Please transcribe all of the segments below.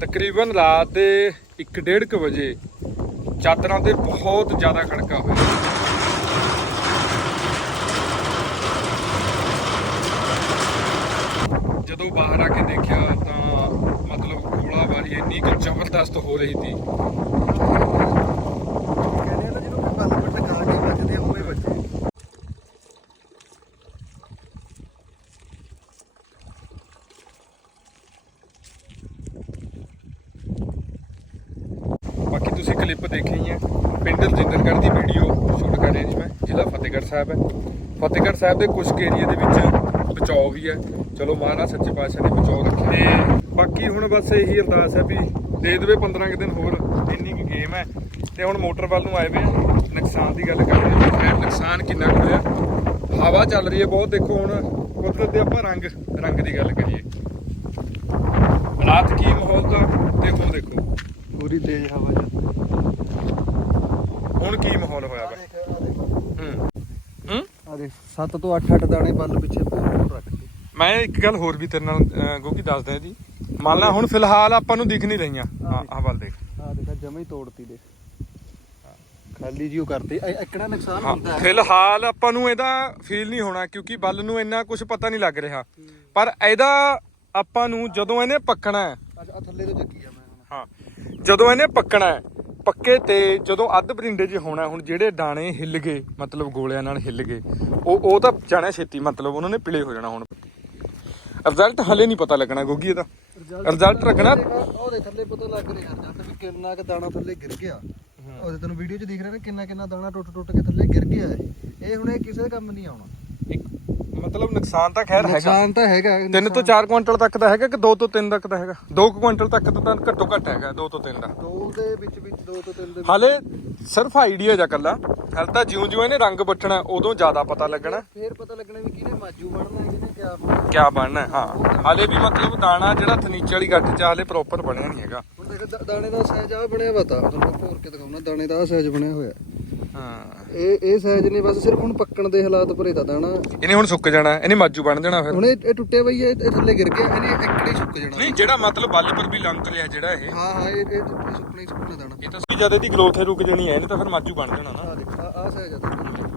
ਤਕਰੀਬਨ ਰਾਤ ਦੇ 1:30 ਵਜੇ ਚਾਦਰਾਂ ਤੇ ਬਹੁਤ ਜ਼ਿਆਦਾ ਖੜਕਾ ਹੋਇਆ। ਜਦੋਂ ਬਾਹਰ ਆ ਕੇ ਦੇਖਿਆ ਤਾਂ ਮਤਲਬ ਗੋਲਾਬਾਰੀ ਇੰਨੀ ਕਿ ਜ਼ਬਰਦਸਤ ਹੋ ਰਹੀ ਸੀ ਕਹਿੰਦੇ ਆ ਨਾ ਜਿਹਨੂੰ ਕੋਈ ਬੱਲ ਪਰ ਟਕਾ ਕੇ ਵੱਜਦੇ ਆ ਉਹੇ ਵੱਜੇ ਬਾਕੀ ਤੁਸੀਂ ਕਲਿੱਪ ਦੇਖੀ ਹੀ। ਪਿੰਡ ਰਜਿੰਦਰਗੜ੍ਹ ਦੀ ਵੀਡੀਓ ਸ਼ੂਟ ਕਰ ਰਿਹਾ ਜੀ ਮੈਂ। ਜ਼ਿਲ੍ਹਾ ਫਤਿਹਗੜ੍ਹ ਸਾਹਿਬ ਹੈ। ਫਤਿਹਗੜ੍ਹ ਸਾਹਿਬ ਦੇ ਕੁਝ ਏਰੀਆ ਦੇ ਵਿੱਚ ਬਚਾਓ ਵੀ ਹੈ। ਚਲੋ ਮਹਾਰਾਜ ਸੱਚੇ ਪਾਤਸ਼ਾਹ ਨੇ ਬਚਾਓ ਰੱਖੇ ਤੇ ਬਾਕੀ ਹੁਣ ਬਸ ਇਹੀ ਅਰਦਾਸ ਹੈ ਵੀ ਦੇ ਦੇਵੇ 15 ਕੁ ਦਿਨ ਹੋਰ। ਇੰਨੀ ਕੁ ਗੇਮ ਹੈ। ਤੇ ਹੁਣ ਮੋਟਰ ਵੱਲ ਨੂੰ ਆਏ ਵੇ। ਨੁਕਸਾਨ ਦੀ ਗੱਲ ਕਰਦੇ ਹਾਂ। ਨੁਕਸਾਨ ਕਿੰਨਾ ਹੋਇਆ। ਹਵਾ ਚੱਲ ਰਹੀ ਹੈ ਬਹੁਤ। ਦੇਖੋ ਹੁਣ ਕੁਦਰਤ ਦੇ ਆਪਾਂ ਰੰਗ ਰੰਗ ਦੀ ਗੱਲ ਕਰੀਏ। ਰਾਤ ਕੀ ਮਾਹੌਲ ਦਾ ਤੇ ਹੁਣ ਦੇਖੋ। ਪੂਰੀ ਤੇਜ਼ ਹਵਾ ਚੱਲਦੀ ਹੁਣ ਕੀ ਮਾਹੌਲ ਹੋਇਆ ਆ ਵਾ ਦੇਖ ਆ ਦੇਖ ਹੂੰ। ਹੂੰ? ਆ ਦੇਖ 7 ਤੋਂ 8 8 ਦਾਣੇ ਬੱਲ ਪਿੱਛੇ ਪੂਰ ਰੱਖਦੇ ਮੈਂ ਇੱਕ ਗੱਲ ਹੋਰ ਵੀ ਤੇਰੇ ਨਾਲ ਅਹ, ਗੋਗੀ ਦੱਸਦਾ ਜੀ। ਮੰਨ ਲਾ ਹੁਣ ਫਿਲਹਾਲ ਆਪਾਂ ਨੂੰ ਦਿਖ ਨਹੀਂ ਰਹੀਆਂ। ਆਹ ਵੱਲ ਦੇਖ। ਆ ਦੇਖ ਜਮੇ ਹੀ ਤੋੜਤੀ ਦੇਖ। ਖਾਲੀ ਜੀ ਉਹ ਕਰਤੇ। ਇਹ ਇਕੜਾ ਨੁਕਸਾਨ ਹਾਂ ਹੁੰਦਾ ਹੈ। ਫਿਲਹਾਲ ਆਪਾਂ ਨੂੰ ਇਹਦਾ ਫੀਲ ਨਹੀਂ ਹੋਣਾ ਕਿਉਂਕਿ ਬੱਲ ਨੂੰ ਇੰਨਾ ਕੁਝ ਪਤਾ ਨਹੀਂ ਲੱਗ ਰਿਹਾ। ਪਰ ਇਹਦਾ ਆਪਾਂ ਨੂੰ ਜਦੋਂ ਇਹਨੇ ਪੱਕਣਾ ਹੈ। ਆ ਥੱਲੇ ਤੋਂ ਚੱਕੀ ਆ ਮੈਂ ਹੁਣ। ਹਾਂ ਜਦੋਂ ਇਹਨੇ ਪੱਕਣਾ ਹੈ ਪੱਕੇ ਤੇ ਜਦੋਂ ਅੱਧ ਬਰਿੰਡੇ 'ਚ ਹੋਣਾ ਹੁਣ ਜਿਹੜੇ ਦਾਣੇ ਹਿੱਲ ਗਏ ਮਤਲਬ ਗੋਲਿਆਂ ਨਾਲ ਹਿੱਲ ਗਏ ਉਹ ਉਹ ਤਾਂ ਜਾਣਾ ਛੇਤੀ ਮਤਲਬ ਉਹਨਾਂ ਨੇ ਪਿਲੇ ਹੋ ਜਾਣਾ ਹੁਣ। ਰਿਜ਼ਲਟ ਹਲੇ ਨਹੀਂ ਪਤਾ ਲੱਗਣਾ ਗੋਗੀ ਇਹਦਾ। ਰਿਜ਼ਲਟ ਰੱਖਣਾ ਉਹਦੇ ਥੱਲੇ ਪਤਾ ਲੱਗ ਰਿਹਾ ਰਿਜ਼ਲਟ ਵੀ ਕਿੰਨਾ ਕੁ ਦਾਣਾ ਥੱਲੇ ਗਿਰ ਗਿਆ। ਉਹਦੇ ਤੈਨੂੰ ਵੀਡੀਓ 'ਚ ਦਿਖ ਰਿਹਾ ਨਾ ਕਿੰਨਾ ਕਿੰਨਾ ਦਾਣਾ ਟੁੱਟ ਟੁੱਟ ਕੇ ਥੱਲੇ ਗਿਰ ਗਿਆ ਇਹ। ਹੁਣ ਇਹ ਕਿਸੇ ਕੰਮ ਨਹੀਂ ਆਉਣਾ। ਮਤਲਬ ਨੁਕਸਾਨ ਤਾਂ ਖੈਰ ਹੈਗਾ। ਨੁਕਸਾਨ ਤਾਂ ਹੈਗਾ ਤਿੰਨ ਤੋਂ 4 ਕੁਇੰਟਲ ਤੱਕ ਦਾ ਹੈਗਾ ਕਿ 2 ਤੋਂ 3 ਤੱਕ ਦਾ ਹੈਗਾ? 2 ਕੁਇੰਟਲ ਤੱਕ ਤਾਂ ਘੱਟੋ ਘੱਟ ਹੈਗਾ 2 ਤੋਂ 3 ਦਾ। ਦੋ ਦੇ ਵਿੱਚ ਵਿੱਚ ਦੋ ਤੋਂ ਤਿੰਨ ਦੇ ਵਿੱਚ। ਹਾਲੇ ਸਿਰਫ ਆਈਡੀਆ ਜਾਂ ਕੱਲਾ ਹਾਲ ਤਾਂ ਜਿਉਂ ਜਿਉਂ ਇਹਨੇ ਰੰਗ ਬੱਟਣਾ ਉਦੋਂ ਜ਼ਿਆਦਾ ਪਤਾ ਲੱਗਣਾ। ਫੇਰ ਪਤਾ ਲੱਗਣਾ ਵੀ ਕਿਹਨੇ ਮਾਜੂ ਬਣਨਾ ਹੈ ਕਿਹਨੇ ਕਿਆ ਬਣਨਾ ਕਿਆ ਬਣਨਾ ਹੈ, ਹਾਂ। ਹਾਲੇ ਵੀ ਮਤਲਬ ਦਾਣਾ ਜਿਹੜਾ ਥਨੀਚੇ ਵਾਲੀ ਗੱਠ ਚ ਹਾਲੇ ਪ੍ਰੋਪਰ ਬਣਿਆ ਨਹੀਂ ਹੈਗਾ। ਹੁਣ ਦੇਖ ਦਾ- ਦਾਣੇ ਦਾ ਸਾਈਜ਼ ਆ ਬਣਿਆ ਪਤਾ ਤੁਹਾਨੂੰ ਭੋਰ ਕੇ ਦਿਖਾਉਣਾ ਦਾਣੇ ਦਾ ਸਾਈਜ਼ ਬਣਿਆ ਹੋਇਆ ਹਾਂ। ਇਹ ਇਹ ਸਾਈਜ਼ ਨਹੀਂ ਬਸ ਸਿਰਫ ਹੁਣ ਪੱਕਣ ਦੇ ਹਾਲਾਤ ਭਰੇ ਦਾ ਦਾਣਾ ਇਹਨੇ ਹੁਣ ਸੁੱਕ ਜਾਣਾ ਇਹਨੇ ਮਾਜੂ ਬਣ ਜਾਣਾ ਫਿਰ। ਹੁਣ ਇਹ ਇਹ ਟੁੱਟੇ ਪਈ ਹੈ ਇਹ ਥੱਲੇ ਗਿਰ ਗਿਆ ਇਹਨੇ ਇੱਕੜੇ ਸੁੱਕ ਜਾਣਾ। ਨਹੀਂ ਜਿਹੜਾ ਮਤਲਬ ਬੱਲ ਪਰ ਵੀ ਲੰਕ ਰਿਹਾ ਜਿਹੜਾ ਇਹ। ਹਾਂ ਹਾਂ ਇਹ ਇਹ ਸੁੱਕਣਾ ਹੀ ਸੁੱਕਣਾ ਦਾਣਾ। ਇਹ ਤਾਂ ਜਦ ਇਹਦੀ ਗਰੋਥ ਰੁਕ ਜਾਣੀ ਹੈ ਇਹਨੇ ਤਾਂ ਫਿਰ ਮਾਜੂ ਬਣ ਜਾਣਾ ਨਾ। ਆ ਦੇਖ ਆ ਆ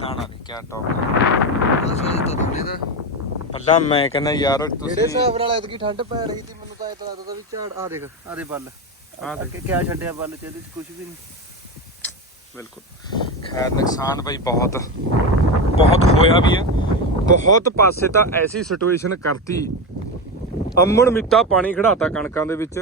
ਦਾਣੇ। ਦੀ ਕਿਆ ਟੌਪ ਆ ਸਾਈਜ਼ ਤਾਂ ਦਾਣੇ ਦਾ। ਪੱਲਾ ਮੈਂ ਕਹਿੰਦਾ ਯਾਰ ਜਿਹੜੇ ਤੁਸੀਂ ਹਿਸਾਬ ਨਾਲ ਐਤਕੀ ਠੰਡ ਪੈ ਰਹੀ ਸੀ ਮੈਨੂੰ ਤਾਂ ਐ ਲੱਗਦਾ ਵੀ ਝਾੜ ਆ ਦੇਖ ਆ ਦੇ ਬੱਲ। ਆ ਕਿਆ ਛੱਡਿਆ ਬੱਲ ਚ ਇਹਦੇ ਚ ਕੁਝ ਵੀ ਨਹੀਂ। ਬਿਲਕੁਲ। ਖੈਰ ਨੁਕਸਾਨ ਬਈ ਬਹੁਤ ਬਹੁਤ ਹੋਇਆ ਵੀ ਹੈ। ਬਹੁਤ ਪਾਸੇ ਤਾਂ ਐਸੀ ਸਿਚੁਏਸ਼ਨ ਕਰਤੀ। ਅੰਮਣ ਮਿੱਤਾ ਪਾਣੀ ਖੜਾਤਾ ਕਣਕਾਂ ਦੇ ਵਿੱਚ।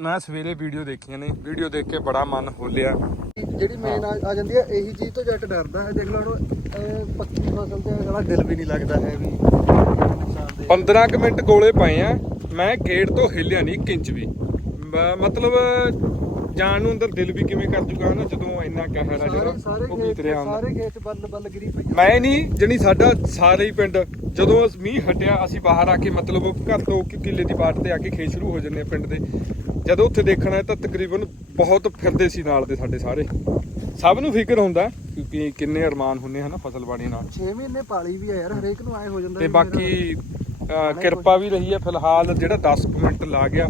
ਮੈਂ ਸਵੇਰੇ ਵੀਡੀਓ ਦੇਖੀਆਂ ਨੇ। ਵੀਡੀਓ ਦੇਖ ਕੇ ਬੜਾ ਮਨ ਹੋਲਿਆ ਜਿਹੜੀ ਮੇਨ ਆ ਜਾਂਦੀ ਹੈ ਇਹੀ ਚੀਜ਼ ਤੋਂ ਜੱਟ ਡਰਦਾ ਹੈ। ਦੇਖ ਲਓ ਹੁਣ ਪੱਕੀ ਫਸਲ ਤੇ ਅਗਲਾ ਦਿਲ ਵੀ ਨਹੀਂ ਲੱਗਦਾ ਹੈ ਵੀ ਨੁਕਸਾਨ ਦੇ। 15 ਕੁ ਮਿੰਟ ਗੋਲੇ ਪਏ ਆ। ਮੈਂ ਗੇਟ ਤੋਂ ਹਿੱਲਿਆ ਨਹੀਂ ਇੱਕ ਇੰਚ ਵੀ। ਮਤਲਬ ਜਾਣ ਨੂੰ ਅੰਦਰ ਦਿਲ ਵੀ ਕਿਵੇਂ ਕਰ ਜੂਗਾ ਨਾ ਜਦੋਂ ਇੰਨਾ ਕਹਿਰ ਆ ਜਿਹੜਾ ਸਾਰੇ ਉਹ ਬੀਤ ਖੇਤ ਰਿਹਾ ਹੁੰਦਾ। ਸਾਰੇ ਖੇਤ ਬੱਲ ਬੱਲ ਗਿਰੀ ਪਈ। ਮੈਂ ਨਹੀਂ ਜਣੀ ਸਾਡਾ ਸਾਰੇ ਹੀ ਪਿੰਡ ਜਦੋਂ ਅਸ- ਮੀਂਹ ਹਟਿਆ ਅਸੀਂ ਬਾਹਰ ਆ ਕੇ ਮਤਲਬ ਘਰ ਤੋਂ ਕਿ ਕਿੱਲੇ ਦੀ ਬਾਟ ਤੇ ਆ ਕੇ ਖੇਤ ਸ਼ੁਰੂ ਹੋ ਜੰਨੇ ਪਿੰਡ ਦੇ। ਜਦੋਂ ਉੱਥੇ ਦੇਖਣਾ ਤਾਂ ਤਕਰੀਬਨ ਬਹੁਤ ਫਿਰਦੇ ਸੀ ਨਾਲ ਦੇ ਸਾਡੇ ਸਾਰੇ। ਸਭ ਨੂੰ ਫਿਕਰ ਹੁੰਦਾ ਕਿਉਂਕਿ ਕਿੰਨੇ ਅਰਮਾਨ ਹੁੰਨੇ ਹਨਾ ਫਸਲ ਬਾੜੀ ਨਾਲ। 6 ਮਹੀਨੇ ਪਾਲੀ ਵੀ ਆ ਯਾਰ ਹਰੇਕ ਨੂੰ ਐ ਹੋ ਜਾਂਦਾ ਤੇ ਵੀ ਬਾਕੀ ਅਹ, ਕਿਰਪਾ ਵੀ ਰਹੀ ਹੈ ਫਿਲਹਾਲ ਜਿਹੜਾ 10 ਕੁ ਮਿੰਟ ਲਾ ਗਿਆ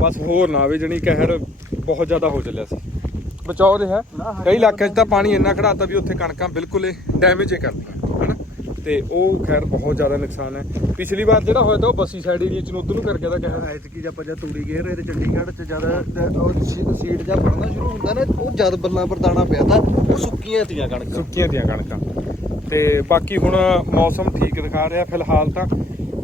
ਬਸ ਹੋਰ ਨਾ ਆਵੇ ਜਣੀ ਕਹਿਰ ਬਹੁਤ ਜ਼ਿਆਦਾ ਹੋ ਚੱਲਿਆ ਸੀ। ਬਚਾਓ ਰਿਹਾ ਕਈ ਇਲਾਕਿਆਂ 'ਚ ਤਾਂ ਪਾਣੀ ਇੰਨਾ ਖੜਾਤਾ ਵੀ ਉੱਥੇ ਕਣਕਾਂ ਬਿਲਕੁਲ ਹੀ ਡੈਮੇਜ ਹੀ ਕਰਦੀਆਂ ਹਨਾ? ਤੇ ਉਹ ਖੈਰ ਬਹੁਤ ਜ਼ਿਆਦਾ ਨੁਕਸਾਨ ਹੈ। ਪਿਛਲੀ ਵਾਰ ਜਿਹੜਾ ਹੋਇਆ ਤਾਂ ਉਹ ਬਸੀ ਸਾਈਡ ਏਰੀਆ ਚ ਨੂੰ ਉਧਰ ਨੂੰ ਕਰ ਗਿਆ ਤਾਂ ਕਹਿਰ ਐਤਕੀ ਜਦ ਆਪਾਂ ਜਦ ਤੂੜੀ ਗੇਰ ਰਹੇ ਤੇ ਚੰਡੀਗੜ੍ਹ ਚ ਜਦ ਉਹ ਸੀ- ਸੀਡ ਜਾਂ ਪੜਨਾ ਸ਼ੁਰੂ ਹੁੰਦਾ ਨਾ ਉਹ ਜਦ ਬੱਲਾਂ ਪਰ ਦਾਣਾ ਪਿਆ ਤਾਂ ਉਹ ਸੁੱਕੀਆਂ ਤੀਆਂ ਕਣਕਾਂ। ਸੁੱਕੀਆਂ ਦੀਆਂ ਕਣਕਾਂ। ਤੇ ਬਾਕੀ ਹੁਣ ਮੌਸਮ ਠੀਕ ਦਿਖਾ ਰਿਹਾ ਫਿਲਹਾਲ ਤਾਂ।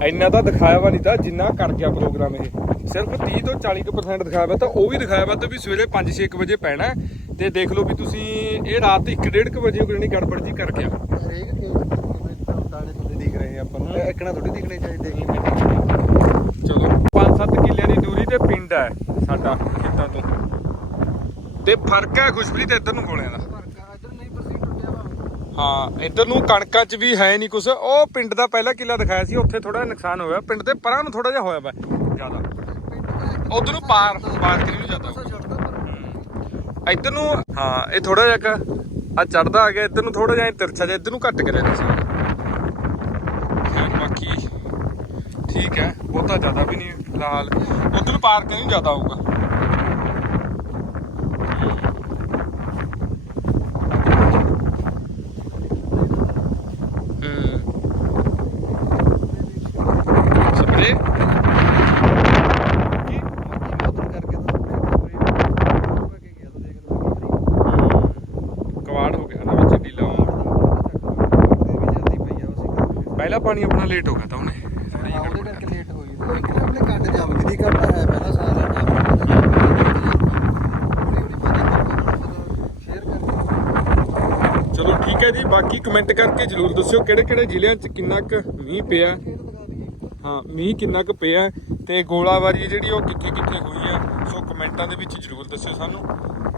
ਇੰਨਾ ਤਾਂ ਦਿਖਾਇਆ ਵਾ ਨਹੀਂ ਤਾਂ ਜਿੰਨਾ ਕਰ ਗਿਆ ਪ੍ਰੋਗਰਾਮ ਇਹ। ਸਿਰਫ 30 ਤੋਂ 40% ਦਿਖਾਇਆ ਵਾ ਤਾਂ ਉਹ ਵੀ ਦਿਖਾਇਆ ਵਾ ਤਾਂ ਵੀ ਸਵੇਰੇ 5-6 ਵਜੇ ਪੈਣਾ। ਤੇ ਦੇਖ ਲਓ ਵੀ ਤੁਸੀਂ ਇਹ ਰਾਤ 1:30 ਵਜੇ ਨਹੀਂ ਗੜਬੜ ਜੀ ਕਰ ਗਿਆ। ਹਰੇਕ ਦਾਣੇ ਥੋੜੇ ਦਿਖ ਰਹੇ ਆਪਾਂ ਨੂੰ ਇੱਕਣਾ ਥੋੜੀ ਦਿਖਣੇ ਚਾਹੀਦੇ। ਚਲੋ 5-7 ਕਿੱਲਿਆਂ ਦੀ ਦੂਰੀ ਤੇ ਪਿੰਡ ਹੈ ਸਾਡਾ ਖੇਤਾਂ ਤੋਂ। ਤੇ ਫ਼ਰਕ ਹੈ ਖੁਸ਼ਪ੍ਰੀਤ ਇੱਧਰ ਨੂੰ ਗੋਲਿਆਂ ਦਾ। ਹਾਂ ਇੱਧਰ ਨੂੰ ਕਣਕਾਂ 'ਚ ਵੀ ਹੈ ਨਹੀਂ ਕੁਛ। ਉਹ ਪਿੰਡ ਦਾ ਪਹਿਲਾ ਕਿੱਲਾ ਦਿਖਾਇਆ ਸੀ ਉੱਥੇ ਥੋੜਾ ਨੁਕਸਾਨ ਹੋਇਆ। ਪਿੰਡ ਦੇ ਪਰਾਂ ਨੂੰ ਥੋੜਾ ਜਿਹਾ ਹੋਇਆ ਵਾ ਜ਼ਿਆਦਾ। ਉਧਰ ਨੂੰ ਪਾਰ ਪਾਰ ਕਰੀ ਨੂੰ ਜਾਂਦਾ ਹੂੰ। ਇੱਧਰ ਨੂੰ ਹਾਂ ਇਹ ਥੋੜਾ ਜਿਹਾ ਆ ਚੜਦਾ ਆ ਗਿਆ ਇੱਧਰ ਨੂੰ ਥੋੜਾ ਜਿਹਾ ਤਿਰਛਾ ਜਿਹਾ ਇੱਧਰ ਨੂੰ ਘੱਟ ਕਰਿਆ ਨੁਕਸਾਨ ਖੈਰ ਬਾਕੀ ਠੀਕ ਹੈ ਬਹੁਤਾ ਜ਼ਿਆਦਾ ਵੀ ਨਹੀਂ ਫਿਲਹਾਲ। ਉਧਰ ਨੂੰ ਪਾਰ ਕਰੀ ਜ਼ਿਆਦਾ ਹੋਊਗਾ। ਪਹਿਲਾ ਪਾਣੀ ਆਪਣਾ ਲੇਟ ਹੋ ਗਿਆ ਤਾਂ ਉਹਨੇ ਥੋੜੀ ਹਾਂ, ਜਿਹੀ ਉਹਦੇ ਕਰਕੇ ਲੇਟ ਹੋਈ ਉਹ ਇੱਕ ਨਾ ਆਪਣੇ ਕੱਟ ਜਾਵ ਦੀ ਕਰਦਾ ਹੈ ਪਹਿਲਾਂ ਸਾਰਾ ਟਾਈਮ ਹੌਲੀ ਹੌਲੀ ਪਤਾ ਸ਼ੇਅਰ ਕਰਕੇ ਚਲੋ ਠੀਕ ਹੈ ਜੀ ਬਾਕੀ ਕਮੈਂਟ ਕਰਕੇ ਜਰੂਰ ਦੱਸਿਓ ਕਿਹੜੇ ਕਿਹੜੇ ਜ਼ਿਲ੍ਹਿਆਂ 'ਚ ਕਿੰਨਾ ਕੁ ਮੀਂਹ ਪਿਆ। ਖੇਤ ਦਿਖਾ ਦਈਏ। ਹਾਂ ਮੀਂਹ ਕਿੰਨਾ ਕੁ ਪਿਆ ਤੇ ਗੋਲਾਬਾਰੀ ਜਿਹੜੀ ਉਹ ਕਿੱਥੇ ਕਿੱਥੇ ਹੋਈ ਆ ਸੋ ਕਮੈਂਟਾਂ ਦੇ ਵਿੱਚ ਜਰੂਰ ਦੱਸਿਓ ਸਾਨੂੰ।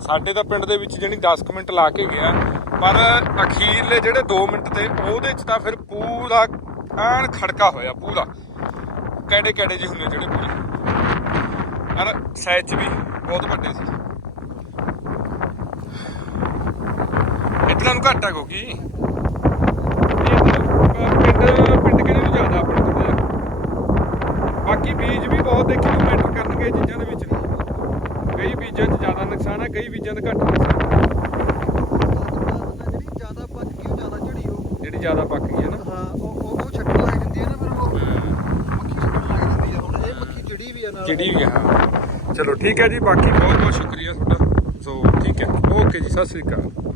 ਸਾਡੇ ਤਾਂ ਪਿੰਡ ਦੇ ਵਿੱਚ ਜਿਹੜੀ 10 ਕੁ ਮਿੰਟ ਲਾ ਕੇ ਗਿਆ ਪਰ ਅਖੀਰਲੇ ਜਿਹੜੇ 2 ਮਿੰਟ ਤੇ ਉਹਦੇ 'ਚ ਤਾਂ ਫਿਰ ਪੂਰਾ ਐਨ ਖੜਕਾ ਹੋਇਆ ਪੂਰਾ। ਕਿਹੜੇ ਕਿਹੜੇ ਜਿਹੇ ਹੁੰਦੇ ਜਿਹੜੇ ਪੂਰੇ। ਪਰ ਸਾਈਜ਼ 'ਚ ਵੀ ਬਹੁਤ ਵੱਡੇ ਸੀ। ਇਤਨਾ ਨੂੰ ਘੱਟ ਕਿਉਂਕਿ ਇਹ ਪਿੰਡ ਪਿੰਡ ਕਿਹੜੇ ਨੂੰ ਜ਼ਿਆਦਾ ਆਪਣੇ ਤੋਂ ਬਾਕੀ ਬੀਜ ਵੀ ਬਹੁਤ ਦੇਖੀ ਨੂੰ ਮੈਟਰ ਕਰਨਗੇ ਚੀਜ਼ਾਂ ਦੇ ਵਿੱਚ। ਕਈ ਬੀਜਾਂ 'ਚ ਜ਼ਿਆਦਾ ਨੁਕਸਾਨ ਹੈ ਕਈ ਬੀਜਾਂ 'ਚ ਘੱਟ ਨੁਕਸਾਨ ਹੈ। ਜਿਹੜੀ ਜ਼ਿਆਦਾ ਪੱਕ ਗਈ ਉਹ ਜ਼ਿਆਦਾ ਝੜੀ ਉਹ। ਜਿਹੜੀ ਜ਼ਿਆਦਾ ਪੱਕ ਗਈ ਹੈ ਨਾ। ਹਾਂ ਉਹ ਉਹ ਉਹ ਛੱਡਣ ਲੱਗ ਜਾਂਦੀ ਹੈ ਨਾ ਫਿਰ ਉਹ ਮੱਖੀ ਛੱਡਣ ਲੱਗ ਜਾਂਦੀ ਹੈ ਹੁਣ ਇਹ ਮੱਖੀ ਚਿੜੀ ਵੀ ਆ, ਹਾਂ। ਚਲੋ, ਠੀਕ ਹੈ ਜੀ, ਬਾਕੀ ਬਹੁਤ ਬਹੁਤ ਸ਼ੁਕਰੀਆ ਤੁਹਾਡਾ। ਸੋ, ਠੀਕ ਹੈ। ਓਕੇ ਜੀ, ਸਤਿ ਸ੍ਰੀ ਅਕਾਲ।